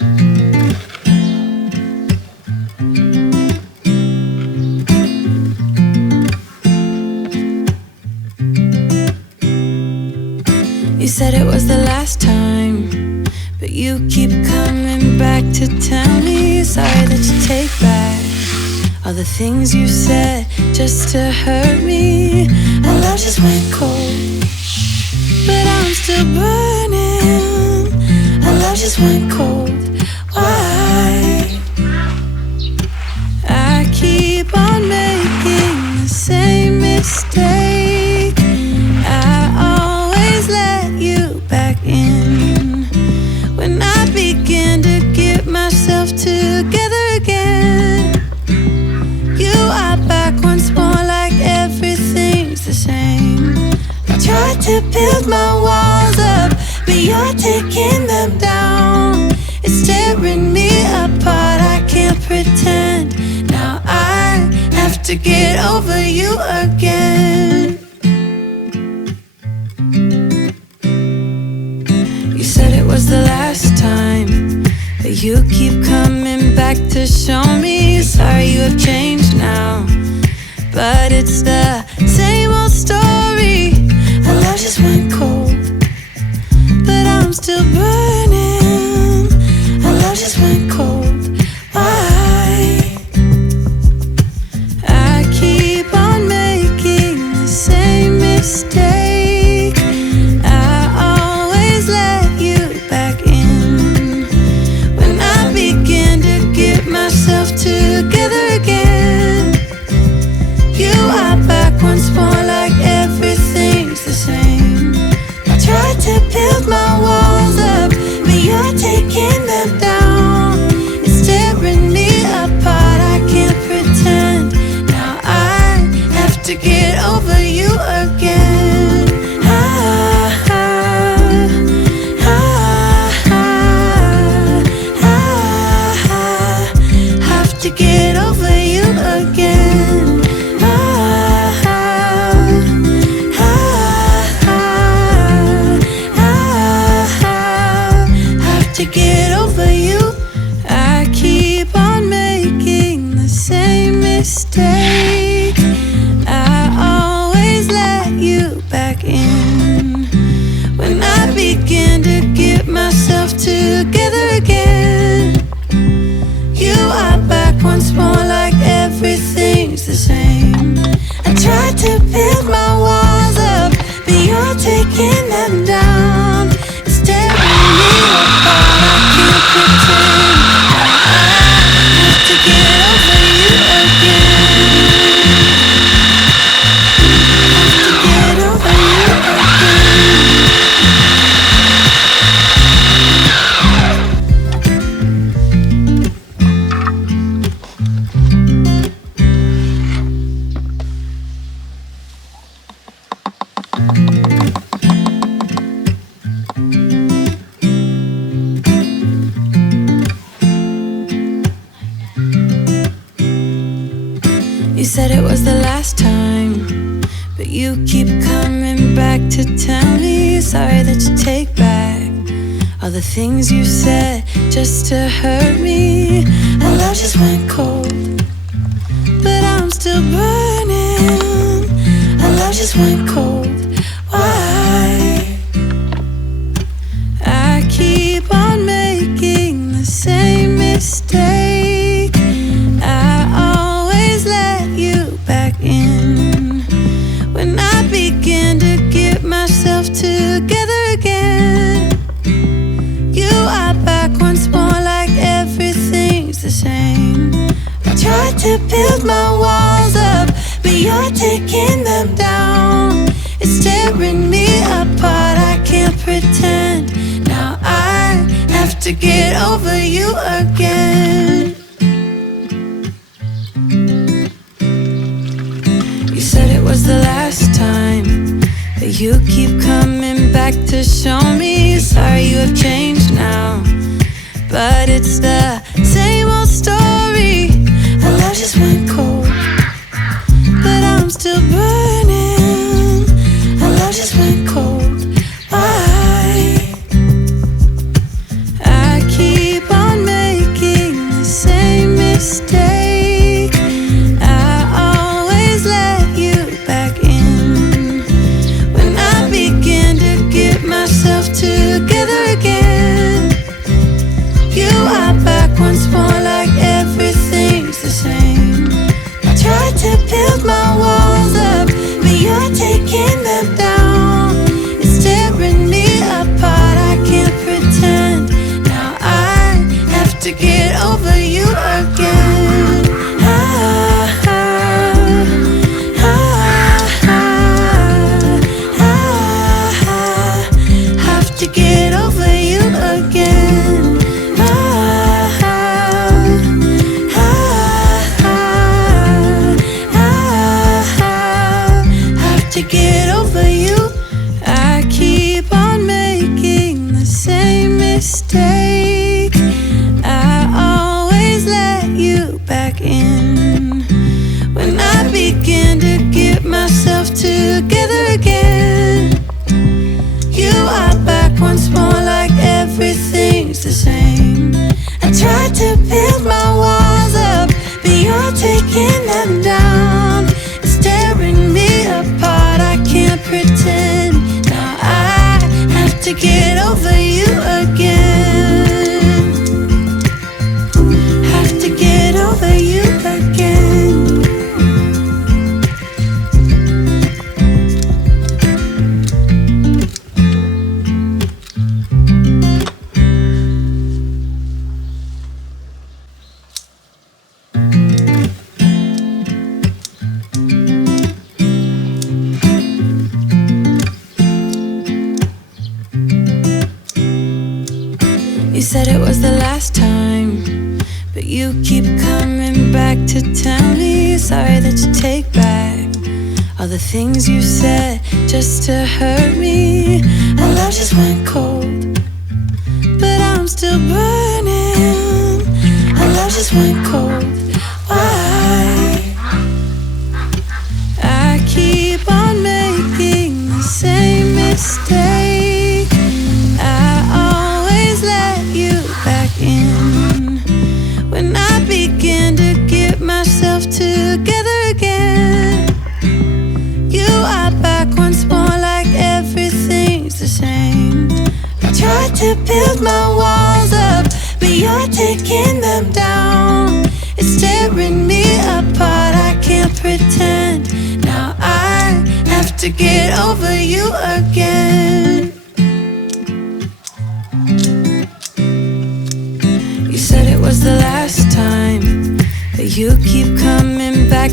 You said it was the last time, but you keep coming back to tell me sorry that you take back all the things you said just to hurt me. Our love just went cold, but I'm still burning. Our love just went cold. Why? I keep on making the same mistake. I always let you back in when I begin to get myself together again. You are back once more, like everything's the same. I tried to build my walls up, but you're taking them down. It's tearing me apart, I can't pretend. Now I have to get over you again. You said it was the last time, but you keep coming back to show me sorry you have changed now. But it's the same old story. Our love just went cold, but I'm still burning. Our love just went cold. Why? I keep on making the same mistake. I always let you back in when I begin to get myself together again. You are back once more, like everything's the same. I tried to build my walls up, but you're taking them down. It's tearing me apart, I can't pretend. Now I have to get over you again. Have to get over you again. Have to get over you. I keep on making the same mistake. I always let you back in when I begin to get myself together again. You are back once more, like everything's the same. I tried to build my walls up, but you're taking them down. It's tearing me apart, I can't pretend. I have to get over you again. Have to get over you again. You said it was the last time, but you keep coming back to tell me sorry that you take back all the things you said just to hurt me. Our love just went cold, but I'm still burning. Our love just went cold. Why? I keep on making the same mistake. I always let you back in when I begin to get myself together again. You are back once more, like everything's the same. I tried to build my walls up, but you're taking them down. It's tearing me apart, I can't pretend. Now I have to get over you again. You said it was the last time, but you keep coming back to show me sorry you have changed now. But it's the same old story. Our love just went cold, but I'm still burning. Our love just went cold. Why? I keep on you keep coming back to tell me sorry that you take back all the things you said just to hurt me. Our love just went cold, but I'm still burning. Our love just went cold. Why? I keep on making the same mistake. I always let you back in when I begin to get myself together again. You are back once more like everything's the same. I tried to build my walls up, but you're taking them down. It's tearing me apart, I can't pretend. Now I have to get over you again. You said it was the last time, but you keep coming back